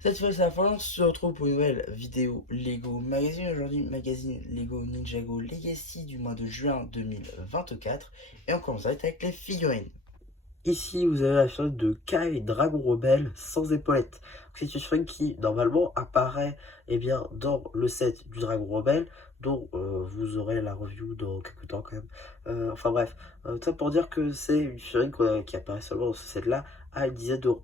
Cette fois, c'est la fin. On se retrouve pour une nouvelle vidéo Lego Magazine. Aujourd'hui, magazine Lego Ninjago Legacy du mois de juin 2024. Et on commence direct avec les figurines. Ici, vous avez la figurine de Kai Dragon Rebelle sans épaulettes. C'est une figurine qui, normalement, apparaît bien, dans le set du Dragon Rebelle, dont vous aurez la review dans quelques temps quand même. Enfin bref, tout ça pour dire que c'est une figurine qui apparaît seulement dans ce set-là à une dizaine d'euros.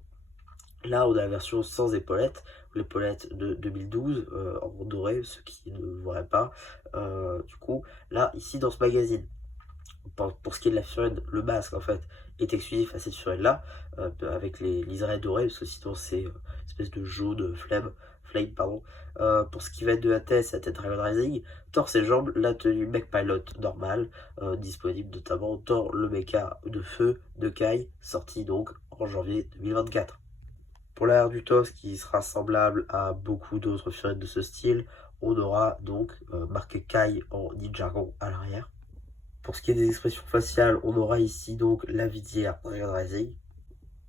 Là, on a la version sans épaulettes, l'épaulette de 2012 en doré, ceux qui ne voient pas. Du coup, là, ici dans ce magazine, pour ce qui est de la figurine, le masque en fait est exclusif à cette figurine-là, avec les liserés dorés, parce que sinon c'est une espèce de jaune flame, pardon. Pour ce qui va être de la tête Dragon Rising, torse et jambes, la tenue Mech Pilot normale, disponible notamment dans le mecha de feu de Kai, sorti donc en janvier 2024. Pour l'arrière du torse, qui sera semblable à beaucoup d'autres figurines de ce style, on aura donc marqué Kai en Ninjago à l'arrière. Pour ce qui est des expressions faciales, on aura ici donc la visière Dragon Rising.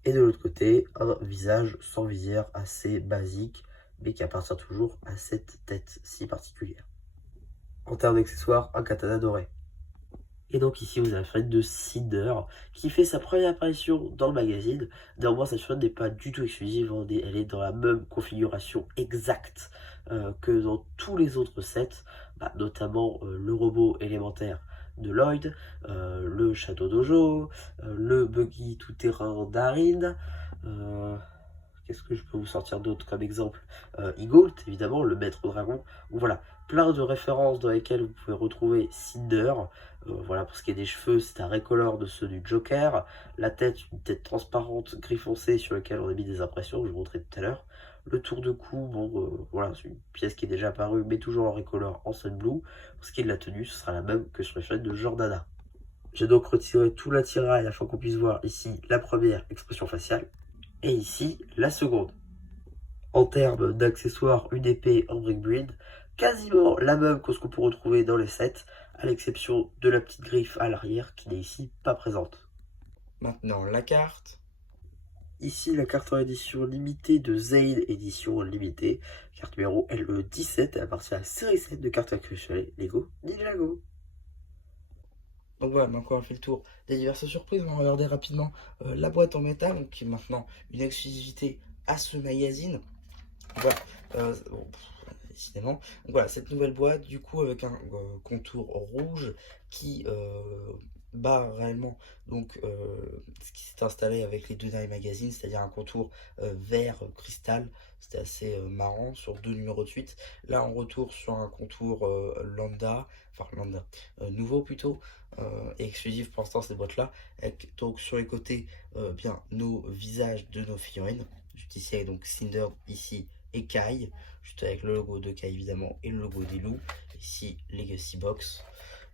Et de l'autre côté, un visage sans visière assez basique, mais qui appartient toujours à cette tête si particulière. En termes d'accessoires, un katana doré. Et donc ici, vous avez la figurine de Cinder, qui fait sa première apparition dans le magazine. Néanmoins, cette figurine n'est pas du tout exclusive, elle est dans la même configuration exacte que dans tous les autres sets, notamment le robot élémentaire de Lloyd, le Shadow Dojo, le buggy tout-terrain d'Arin. Qu'est-ce que je peux vous sortir d'autre comme exemple? Eagle, évidemment, le maître dragon. Donc voilà, plein de références dans lesquelles vous pouvez retrouver Cinder. Voilà, pour ce qui est des cheveux, c'est un recolor de ceux du Joker. La tête, une tête transparente, gris foncé, sur laquelle on a mis des impressions, que je vous montrais tout à l'heure. Le tour de cou, bon, voilà, c'est une pièce qui est déjà apparue, mais toujours en recolor en sun blue. Pour ce qui est de la tenue, ce sera la même que sur les fenêtres de Jordana. J'ai donc retiré tout l'attirail afin qu'on puisse voir ici la première expression faciale et ici la seconde. En termes d'accessoires, une épée en brick build, quasiment la même que ce qu'on peut retrouver dans les sets, à l'exception de la petite griffe à l'arrière qui n'est ici pas présente. Maintenant la carte. Ici la carte en édition limitée de Zane édition limitée, carte numéro LE17, elle appartient à la série 7 de cartes accrochées Lego Ninjago. Donc voilà, maintenant qu'on a fait le tour des diverses surprises, on va regarder rapidement la boîte en métal, donc qui est maintenant une exclusivité à ce magazine. Voilà, bon, décidément. Donc voilà, cette nouvelle boîte, du coup, avec un contour rouge qui bat réellement donc ce qui s'est installé avec les deux derniers magazines, c'est-à-dire un contour vert cristal. C'était assez marrant sur deux numéros de suite. Là, on retourne sur un contour lambda, nouveau plutôt, et exclusif pour l'instant ces boîtes-là, avec donc sur les côtés bien nos visages de nos figurines. Juste ici avec donc Cinder ici et Kai, juste avec le logo de Kai évidemment et le logo des loups. Ici Legacy Box.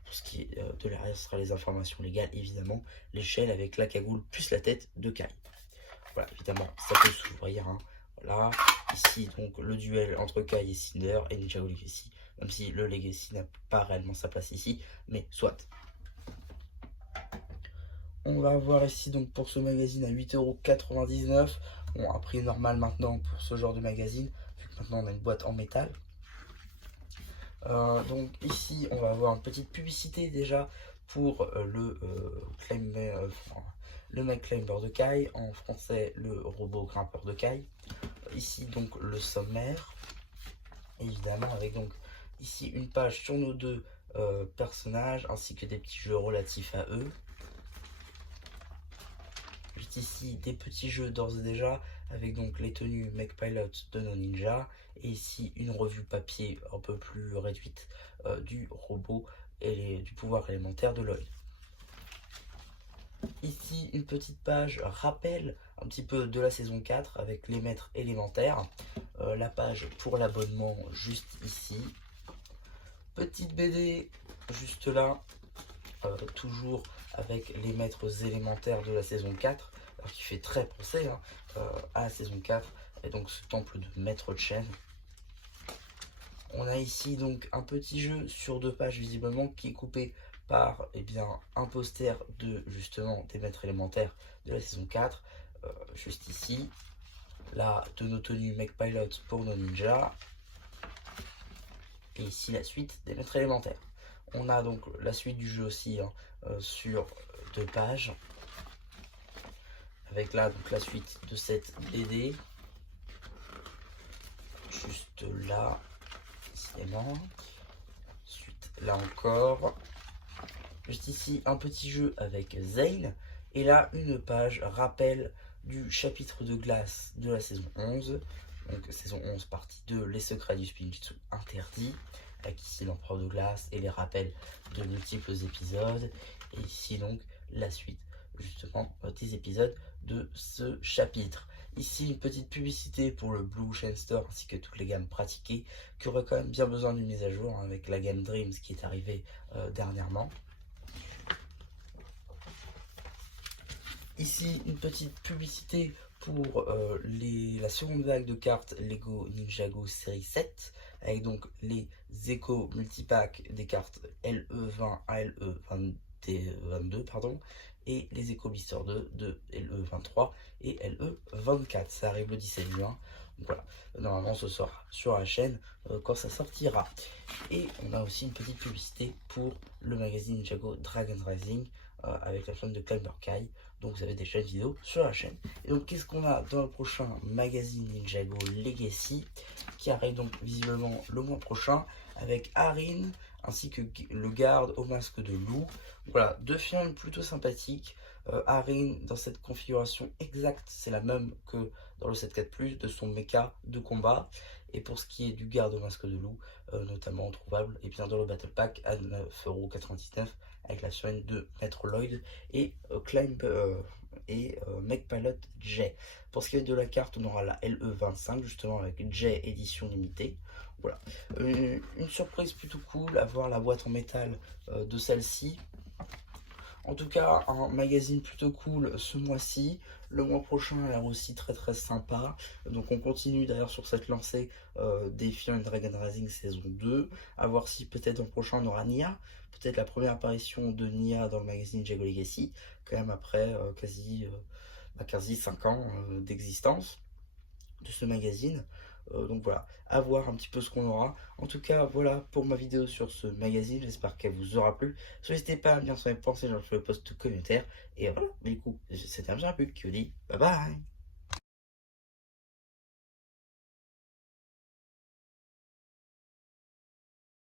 Pour ce qui est de l'arrière, ce sera les informations légales évidemment. L'échelle avec la cagoule plus la tête de Kai. Voilà, évidemment, ça peut s'ouvrir. Hein. Voilà, ici donc le duel entre Kai et Cinder et Ninjago Legacy. Même si le Legacy n'a pas réellement sa place ici, mais soit. On va avoir ici donc pour ce magazine à 8,99 €. Bon, un prix normal maintenant pour ce genre de magazine, vu que maintenant on a une boîte en métal. Donc ici on va avoir une petite publicité déjà pour le mec climber de Kai, en français le robot grimpeur de Kai. Ici donc le sommaire, évidemment avec donc ici une page sur nos deux personnages ainsi que des petits jeux relatifs à eux. Juste ici des petits jeux d'ores et déjà avec donc les tenues Mech Pilot de nos ninjas et ici une revue papier un peu plus réduite du robot et du pouvoir élémentaire de Lloyd. Ici une petite page rappel un petit peu de la saison 4 avec les maîtres élémentaires, la page pour l'abonnement juste ici, petite BD juste là, toujours avec les maîtres élémentaires de la saison 4, alors qui fait très penser à la saison 4, et donc ce temple de maître Chen. On a ici donc un petit jeu sur deux pages visiblement qui est coupé par un poster de justement des maîtres élémentaires de la saison 4, juste ici. là de nos tenues Mech Pilot pour nos ninjas. Et ici la suite des maîtres élémentaires. On a donc la suite du jeu aussi hein, sur 2 pages. Avec là donc la suite de cette BD. Juste là, décidément. Ensuite là encore. Juste ici un petit jeu avec Zane. Et là une page rappel du chapitre de glace de la saison 11. Donc saison 11 partie 2, les secrets du Spinjitzu interdit. Avec ici l'empereur de glace et les rappels de multiples épisodes. Et ici donc la suite justement des épisodes de ce chapitre. Ici une petite publicité pour le Blue Ocean Store ainsi que toutes les gammes pratiquées qui auraient quand même bien besoin d'une mise à jour hein, avec la gamme Dreams qui est arrivée dernièrement. Ici une petite publicité pour la seconde vague de cartes Lego Ninjago série 7 avec donc les échos multipack des cartes LE20 à LE22 pardon, et les échos blister 2 de LE23 et LE24. Ça arrive le 17 juin. Donc voilà, normalement ce sera sur la chaîne quand ça sortira. Et on a aussi une petite publicité pour le magazine Ninjago Dragon's Rising avec la chaîne de Climber Kai. Donc vous avez des chaînes vidéo sur la chaîne. Et donc qu'est-ce qu'on a dans le prochain magazine Ninjago Legacy qui arrive donc visiblement le mois prochain avec Arin ainsi que le garde au masque de loup. Voilà, 2 films plutôt sympathiques. Arin dans cette configuration exacte, c'est la même que dans le 7.4+, de son mecha de combat. Et pour ce qui est du garde au masque de loup, notamment trouvable et bien dans le Battle Pack à 9,99€ avec la chaîne de Maître Lloyd et Mech Pilot J. Pour ce qui est de la carte, on aura la LE25 justement avec J édition limitée. Voilà, une surprise plutôt cool, avoir la boîte en métal de celle-ci. En tout cas, un magazine plutôt cool ce mois-ci. Le mois prochain a l'air aussi très sympa. Donc on continue d'ailleurs sur cette lancée des Fear Dragon Rising saison 2. A voir si peut-être en prochain on aura Nia. Peut-être la première apparition de Nia dans le magazine Jago Legacy. Quand même après quasi 5 ans d'existence de ce magazine. Donc voilà, à voir un petit peu ce qu'on aura. En tout cas, voilà pour ma vidéo sur ce magazine. J'espère qu'elle vous aura plu. N'hésitez pas à bien sûr penser dans le post commentaire. Et voilà, mais du coup, c'était un petit peu qui vous dit bye bye.